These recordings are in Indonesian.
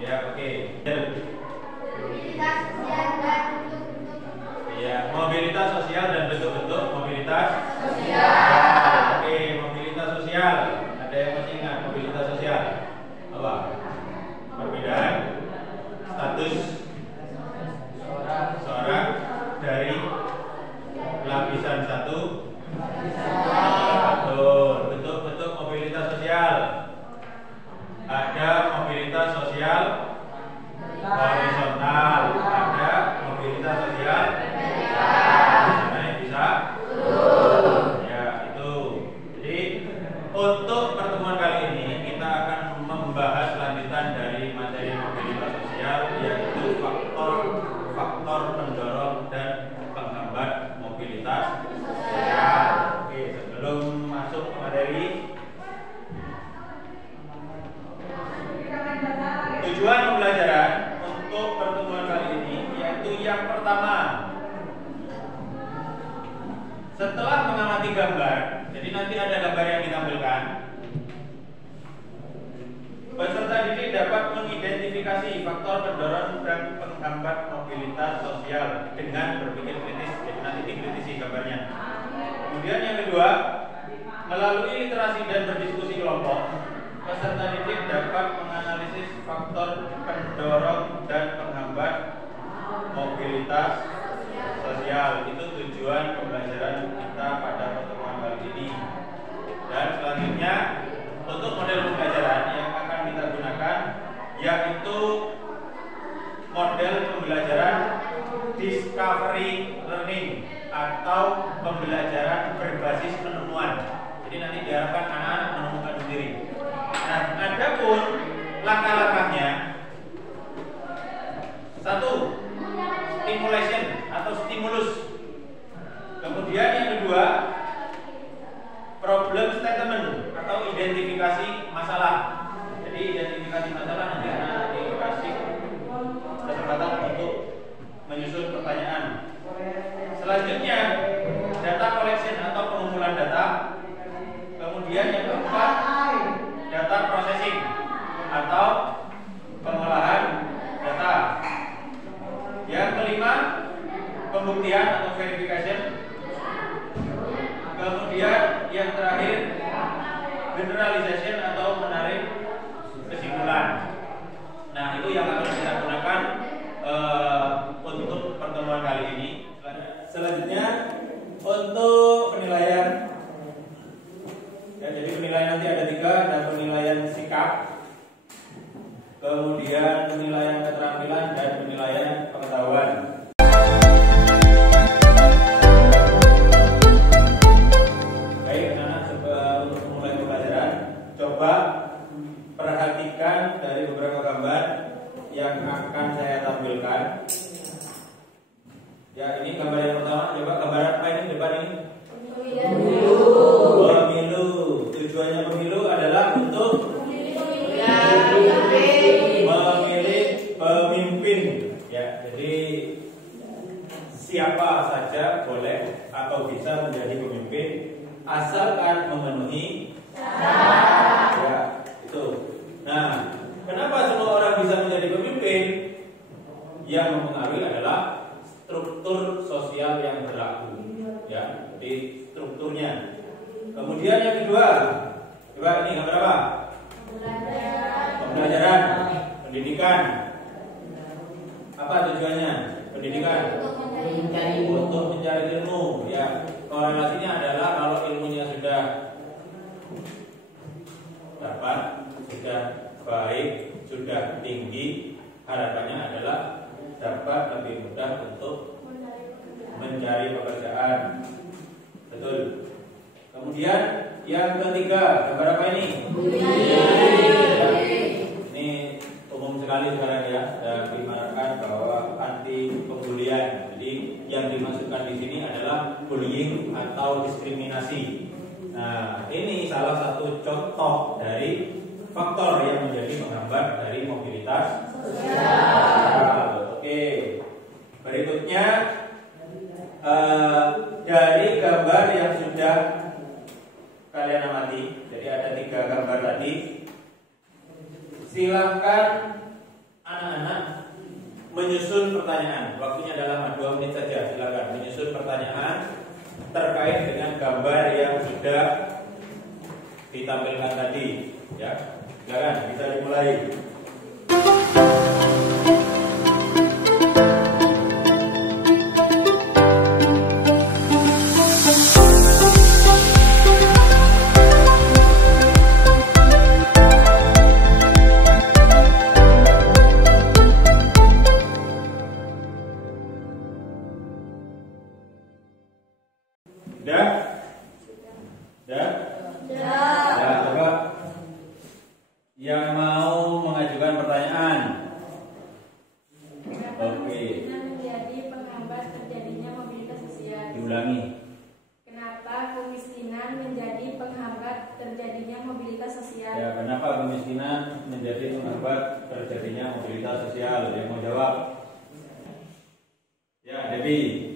Ya, oke. Mobilitas sosial dan bentuk-bentuk. Ya, mobilitas sosial dan bentuk-bentuk mobilitas Sosial. Oke, mobilitas sosial. Ada yang masih ingat mobilitas sosial? Apa? Perbedaan status seorang dari lapisan satu. Betul. Bentuk-bentuk mobilitas sosial. Ada mobilitas sosial horizontal, ada mobilitas sosial bisa naik, bisa turun. Ya, itu. Jadi untuk pertemuan kali ini kita akan membahas lanjutan dari materi mobilitas sosial, yaitu faktor pendorong dan penghambat mobilitas sosial. Oke, sebelum masuk ke materi, tujuan pembelajaran untuk pertemuan kali ini yaitu yang pertama, setelah mengamati gambar, jadi nanti ada gambar yang ditampilkan, peserta didik dapat mengidentifikasi faktor pendorong dan penghambat mobilitas sosial dengan berpikir kritis. Jadi nanti dikritisi gambarnya. Kemudian yang kedua, melalui literasi dan berdiskusi kelompok, peserta didik dapat menganalisis faktor pendorong dan penghambat mobilitas sosial. Itu tujuan pembelajaran kita pada pertemuan kali ini. Dan selanjutnya untuk model pembelajaran yang akan kita gunakan yaitu model pembelajaran discovery learning atau pembelajaran berbasis penemuan. Jadi nanti diharapkan anak-anak menemukan sendiri. Nah, adapun langkah-langkahnya, satu, stimulation atau stimulus. Kemudian yang kedua, problem statement atau identifikasi masalah. Jadi identifikasi masalah nanti anak dikasih kesempatan untuk menyusun pertanyaan. Selanjutnya, data collection atau pengumpulan data. Kemudian yang keempat, data processing atau pengolahan data. Yang kelima, pembuktian atau verification. Kemudian yang terakhir, generalization atau menarik kesimpulan. Nah, itu yang akan kita gunakan untuk pertemuan kali ini. Selanjutnya untuk penilaian. Ya, jadi penilaian nanti ada 3, ada penilaian sikap, kemudian penilaian keterampilan dan penilaian pengetahuan. Baik, anak-anak, untuk memulai pembelajaran, coba perhatikan dari beberapa gambar yang akan saya tampilkan. Ya, ini gambar yang pertama. Coba gambar apa ini depan ini? Pemilu. Tujuannya pemilu adalah untuk memilih pemimpin. Ya, jadi siapa saja boleh atau bisa menjadi pemimpin asalkan memenuhi syarat. Ya, itu. Nah, kenapa semua orang bisa menjadi pemimpin? Yang mempengaruhi adalah struktur sosial yang berlaku. Ya, jadi strukturnya. Kemudian yang kedua, coba ini gambar apa? Pembelajaran, pendidikan. Apa tujuannya? Pendidikan untuk mencari ilmu. Ya, korelasinya adalah kalau ilmunya sudah dapat, sudah baik, sudah tinggi, harapannya adalah dapat lebih mudah untuk mencari pekerjaan. Betul. Kemudian yang ketiga, gambar apa ini? Ini umum sekali sekarang ya, dimarahkan bahwa anti pembulian. Jadi yang dimaksudkan di sini adalah bullying atau diskriminasi. Nah, ini salah satu contoh dari faktor yang menjadi penghambat dari mobilitas sosial. Oke. Berikutnya dari gambar yang sudah kalian amati, jadi ada 3 gambar tadi. Silakan menyusun pertanyaan. Waktunya adalah 2 menit saja. Silakan menyusun pertanyaan terkait dengan gambar yang sudah ditampilkan tadi. Ya, silakan bisa dimulai. Sudah? Sudah? Ya, coba yang mau mengajukan pertanyaan. Oke. Menjadi penghambat terjadinya mobilitas sosial. Diulangi. Kenapa kemiskinan menjadi penghambat terjadinya mobilitas sosial? Ya, kenapa kemiskinan menjadi penghambat terjadinya mobilitas sosial? Yang mau jawab? Ya, Debbie.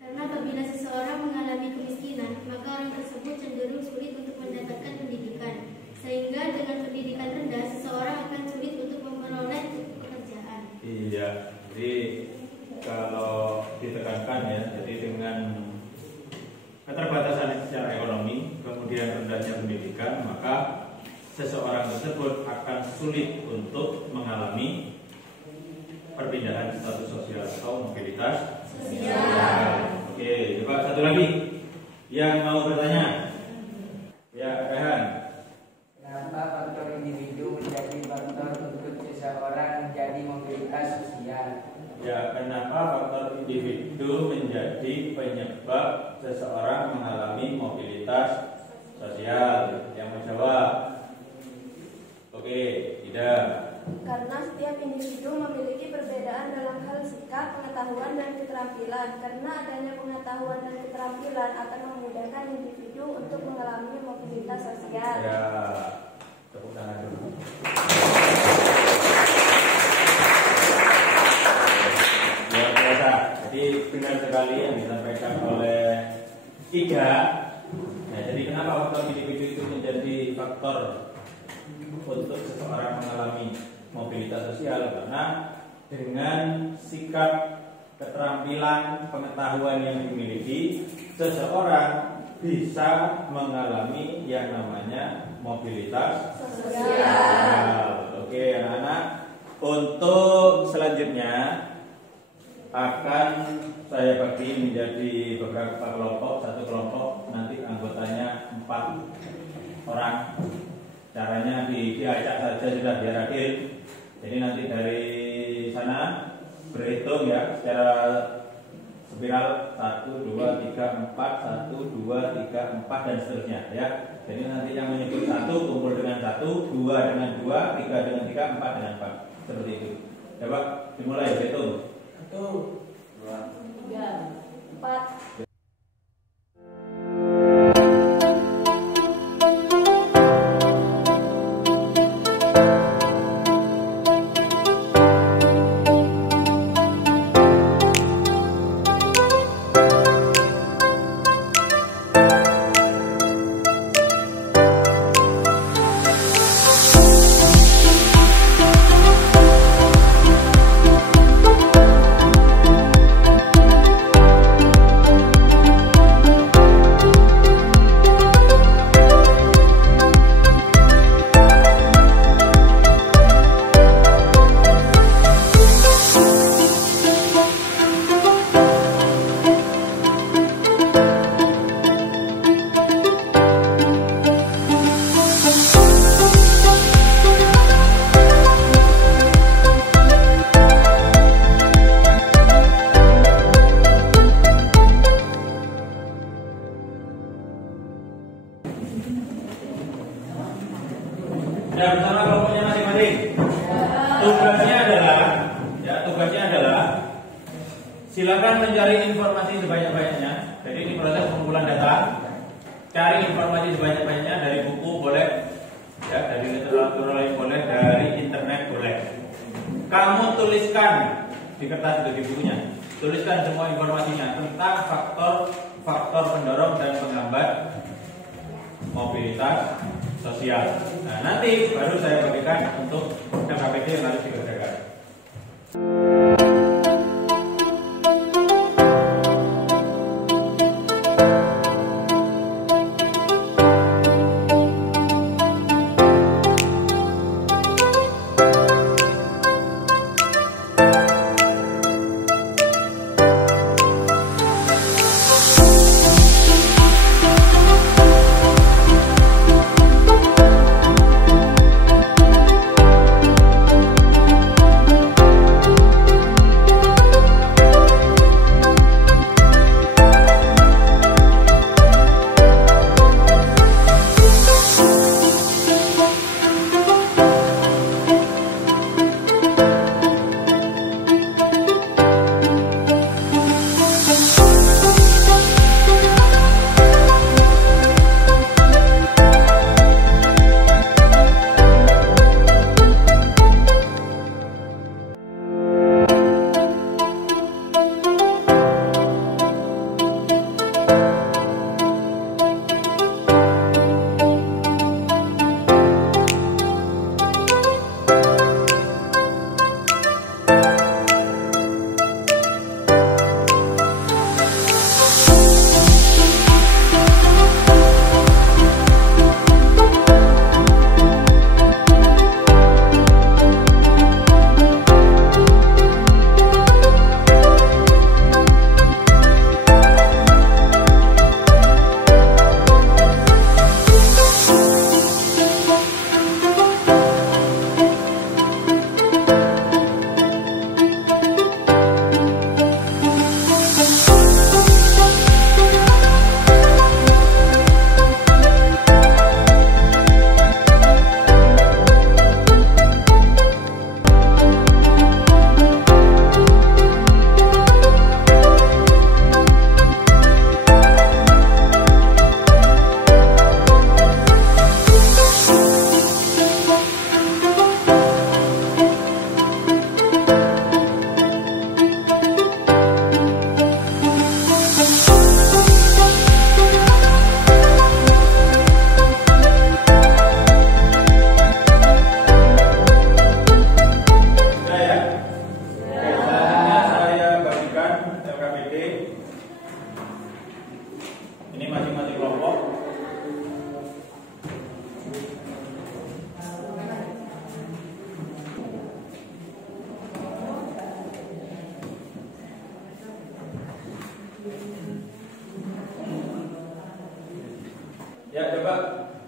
Karena apabila seseorang mengalami kemiskinan, maka orang tersebut cenderung sulit untuk mendapatkan pendidikan. Sehingga dengan pendidikan rendah, seseorang akan sulit untuk memperoleh pekerjaan. Iya, jadi kalau ditekankan ya, jadi dengan keterbatasan secara ekonomi, kemudian rendahnya pendidikan, maka seseorang tersebut akan sulit untuk mengalami perpindahan status sosial atau mobilitas sosial. Oke, coba satu lagi yang mau bertanya. Ya, Rehan. Kenapa faktor individu menjadi faktor untuk seseorang menjadi mobilitas sosial? Ya, kenapa faktor individu menjadi penyebab seseorang mengalami mobilitas sosial? Yang mau jawab? Oke, tidak. Karena setiap individu memiliki perbedaan dalam hal sikap, pengetahuan, dan keterampilan. Karena adanya pengetahuan dan keterampilan akan memudahkan individu untuk mengalami mobilitas sosial. Ya, tepuk tangan dulu. Luar biasa. Jadi benar sekali yang disampaikan oleh Iga. Nah, jadi kenapa faktor individu itu menjadi faktor untuk seseorang mengalami mobilitas sosial? Karena dengan sikap, keterampilan, pengetahuan yang dimiliki, seseorang bisa mengalami yang namanya mobilitas sosial. Oke, anak-anak, untuk selanjutnya akan saya bagi menjadi beberapa kelompok. Satu kelompok nanti anggotanya 4 orang. Caranya diacak saja sudah, biar adil. Jadi nanti dari sana berhitung ya secara spiral 1, 2, 3, 4, 1, 2, 3, 4 dan seterusnya ya. Jadi nanti yang menyebut 1 kumpul dengan 1, 2 dengan 2, 3 dengan 3, 4 dengan 4. Seperti itu. Coba dimulai hitung. 1, 2, 3, 4. Sudah bersama kelompoknya masing-masing. Tugasnya adalah silakan mencari informasi sebanyak-banyaknya. Jadi ini proses pengumpulan data. Cari informasi sebanyak-banyaknya dari buku boleh, ya, dari literatur lain boleh, dari internet boleh. Kamu tuliskan di kertas atau di bukunya. Tuliskan semua informasinya tentang faktor pendorong dan penghambat mobilitas sosial. Nah, nanti baru saya bagikan untuk KKPD yang harus dikerjakan.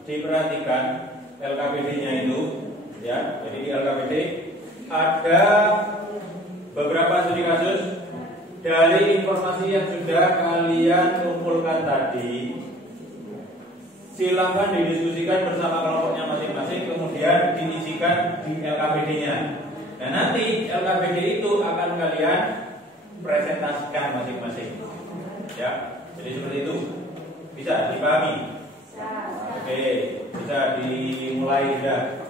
diperhatikan LKPD-nya itu, ya. Jadi di LKPD ada beberapa studi kasus. Dari informasi yang sudah kalian kumpulkan tadi, silahkan didiskusikan bersama kelompoknya masing-masing, kemudian diisikan di LKPD-nya. Dan nanti LKPD itu akan kalian presentasikan masing-masing. Ya, jadi seperti itu. Bisa dipahami? Oke, bisa dimulai ya.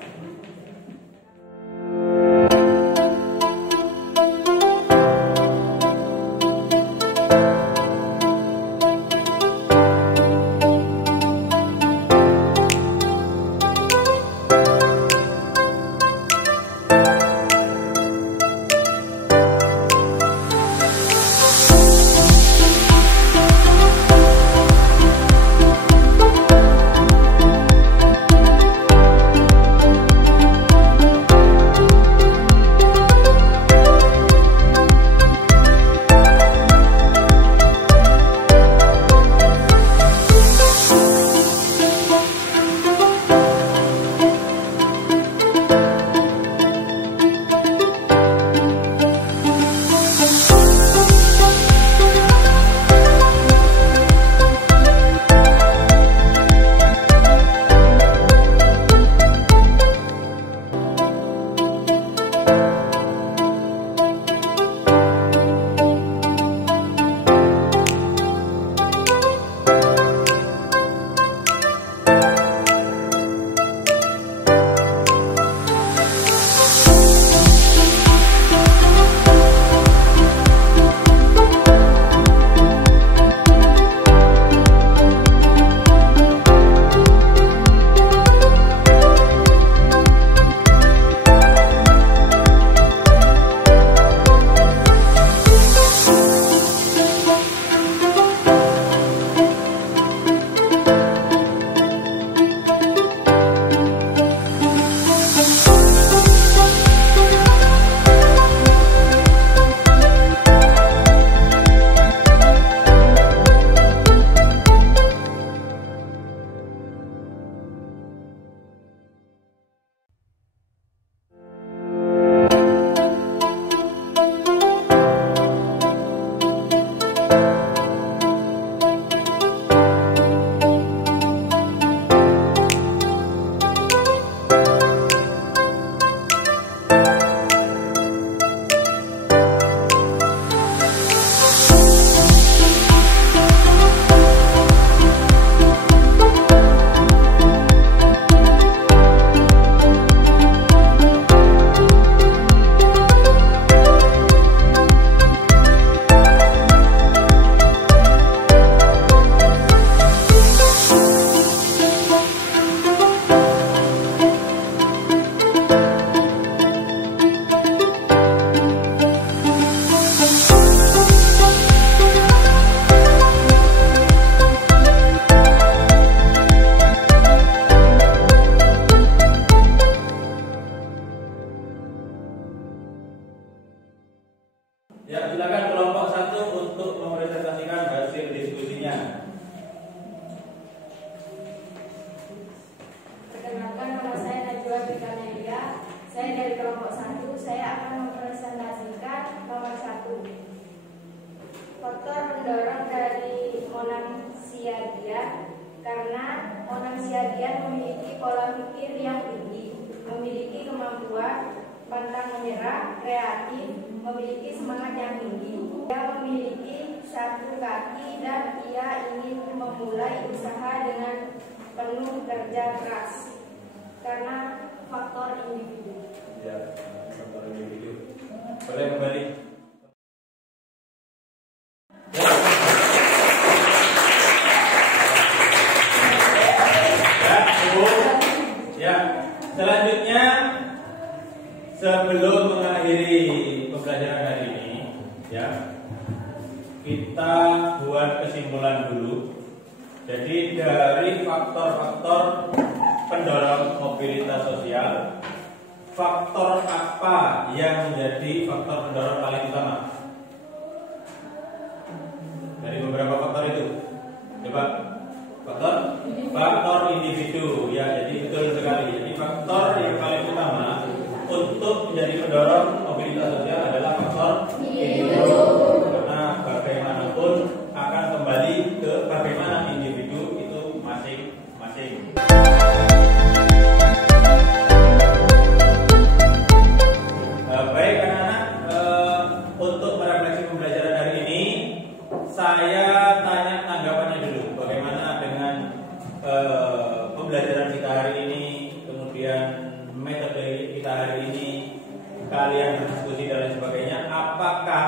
Ya, silakan kelompok 1 untuk mempresentasikan hasil diskusinya. Perkenalkan, nama saya Najwa Bikanelia. Saya dari kelompok 1. Saya akan mempresentasikan nomor 1. Faktor pendorong dari onangsiagian. Karena onangsiagian memiliki pola pikir yang tinggi, memiliki kemampuan pantang menyerah, kreatif, memiliki semangat yang tinggi. Ia memiliki satu kaki dan ia ingin memulai usaha dengan penuh kerja keras. Karena faktor individu. Ya, faktor individu. Boleh kembali. Ya, selanjutnya sebelum mengakhiri pembelajaran hari ini, ya, kita buat kesimpulan dulu. Jadi dari faktor-faktor pendorong mobilitas sosial, faktor apa yang menjadi faktor pendorong paling utama? Dari beberapa faktor itu, coba Faktor individu. Ya, jadi betul sekali. Jadi faktor yang paling utama untuk menjadi pendorong mobilitas sosial adalah faktor individu. Karena bagaimanapun akan kembali ke bagaimana individu itu masing-masing. Baik anak-anak, untuk merefleksi pembelajaran hari ini, saya tanya tanggapannya dulu. Bagaimana dengan pembelajaran kita hari ini, kemudian metode kita hari ini, kalian berdiskusi dan lain sebagainya. Apakah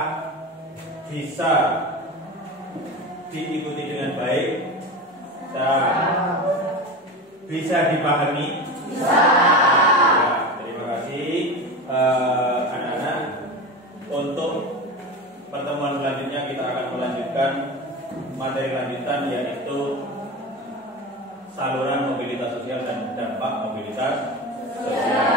bisa diikuti dengan baik? Bisa dipahami? Bisa. Ya, terima kasih anak-anak. Untuk pertemuan selanjutnya kita akan melanjutkan materi lanjutan, yaitu saluran mobilitas sosial dan dampak mobilitas sosial.